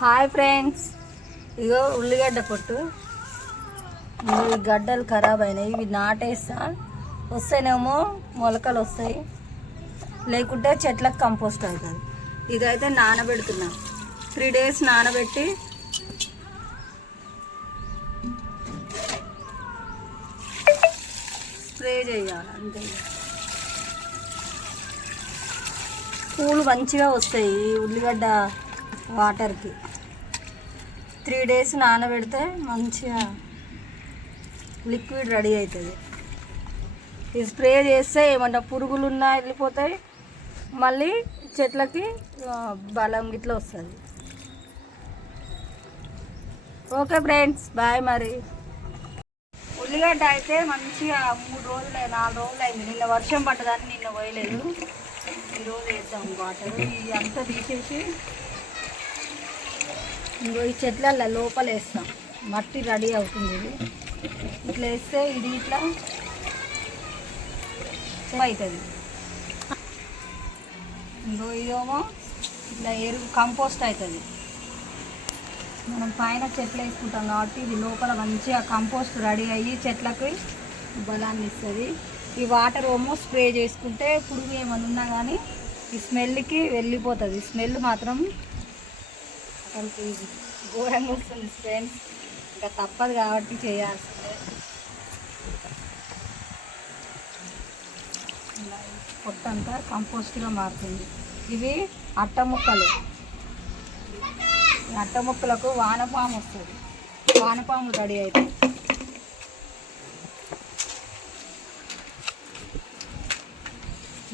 Hi friends, ఇగో ఉల్లిగడ్డ పొట్టు. ఈ గడ్డలు ఖరాబ్ అయినాయి, ఇవి నాటేస్తా. వస్తేనేమో మొలకలు వస్తాయి, లేకుంటే చెట్లకు కంపోస్ట్ అవుతుంది. ఇదైతే నానబెడుతున్నా. 3 days నానబెట్టి స్ప్రే చేయాలి అంతే. పూలు మంచిగా వస్తాయి ఈ ఉల్లిగడ్డ వాటర్కి. 3 days నానబెడితే మంచిగా లిక్విడ్ రెడీ అవుతుంది. ఇది స్ప్రే చేస్తే ఏమన్నా పురుగులు ఉన్నా వెళ్ళిపోతాయి, మళ్ళీ చెట్లకి బలం గిట్లా వస్తుంది. Okay friends, bye. మరి ఉల్లిగడ్డ అయితే మంచిగా 3 రోజులు 4 రోజులు అయింది. నిన్న వర్షం పడ్డదని నిన్న పోయలేదు. ఈరోజు వేద్దాం వాటర్. ఇది అంతా తీసేసి ఇంకో ఈ చెట్ల లోపల వేస్తాం. మట్టి రెడీ అవుతుంది. ఇది ఇట్లా వేస్తే ఇది ఇట్లా అవుతుంది. ఇంకో ఇదేమో ఇట్లా ఎరువు కంపోస్ట్ అవుతుంది. మనం పైన చెట్లు వేసుకుంటాం కాబట్టి ఇది లోపల మంచిగా కంపోస్ట్ రెడీ అయ్యి చెట్లకి బలాన్ని ఇస్తుంది. ఈ వాటర్ ఏమో స్ప్రే చేసుకుంటే పురుగు ఏమైనా ఉన్నా కానీ ఈ స్మెల్కి వెళ్ళిపోతుంది. స్మెల్ మాత్రం ఘోరంగా వస్తుంది ఫ్రెండ్స్. ఇంకా తప్పదు కాబట్టి చేయాల్సిందే. పొట్టంతా కంపోస్ట్గా మారుతుంది. ఇవి అట్ట ముక్కలు. అట్ట ముక్కలకు వానపాము వస్తుంది. వానపాము రెడీ అవుతుంది.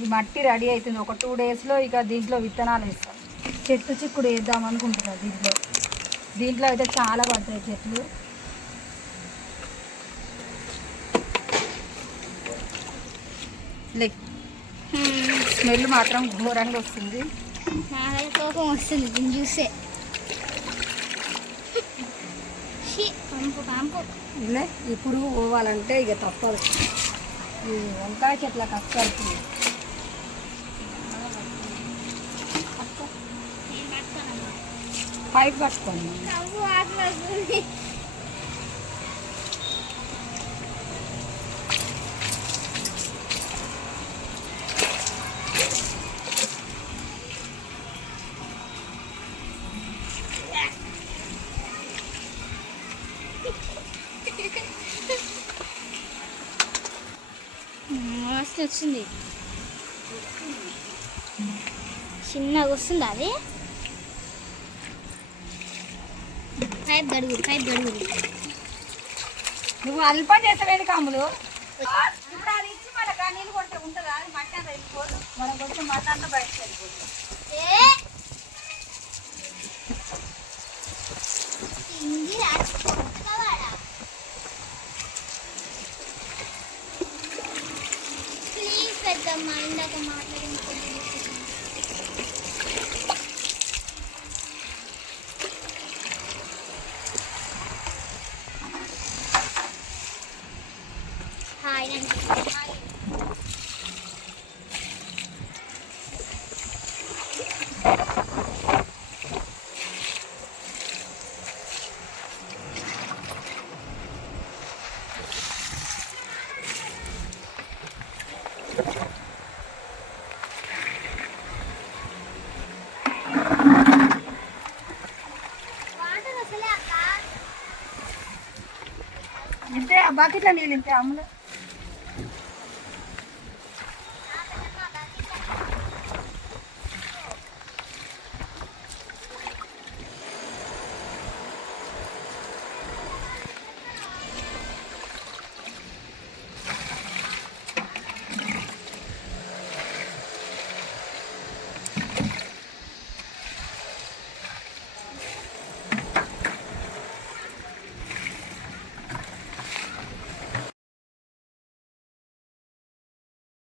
ఈ మట్టి రెడీ అవుతుంది. ఒక 2 daysలో ఇక దీంట్లో విత్తనాలు వేస్తాం. చెట్టు చిక్కుడు వేద్దాం అనుకుంటున్నాను. దీంట్లో అయితే చాలా పడతాయి చెట్లు. స్మెల్ మాత్రం ఘోరంగా వస్తుంది. కోపం వస్తుంది దీన్ని చూస్తే. ఇలా ఈ పురుగు పోవాలంటే ఇక తప్పదు. ఈ వంకాయ చెట్లకు అక్కడుతుంది. పైప్ పట్టుకోండి. మస్తు వచ్చింది. చిన్నగా వస్తుంది అది. పైప్ గడుగురు. నువ్వు అల్ప చేసేవేది కాములు. ఇప్పుడు అది ఇచ్చి మళ్ళీ నీళ్ళు కొడితే ఉంటుందా? అది మట్టి అంతా వెళ్ళిపోదు. మనం కొంచెం మట్టి అంతా బయటకు వెళ్ళిపోతుంది. ప్లీజ్ పెద్దమ్మ, ఇందాక మాట్లాడింది. ఇంతే ఆ బకెట్లో నీళ్ళు ఇంతే అమ్ములు.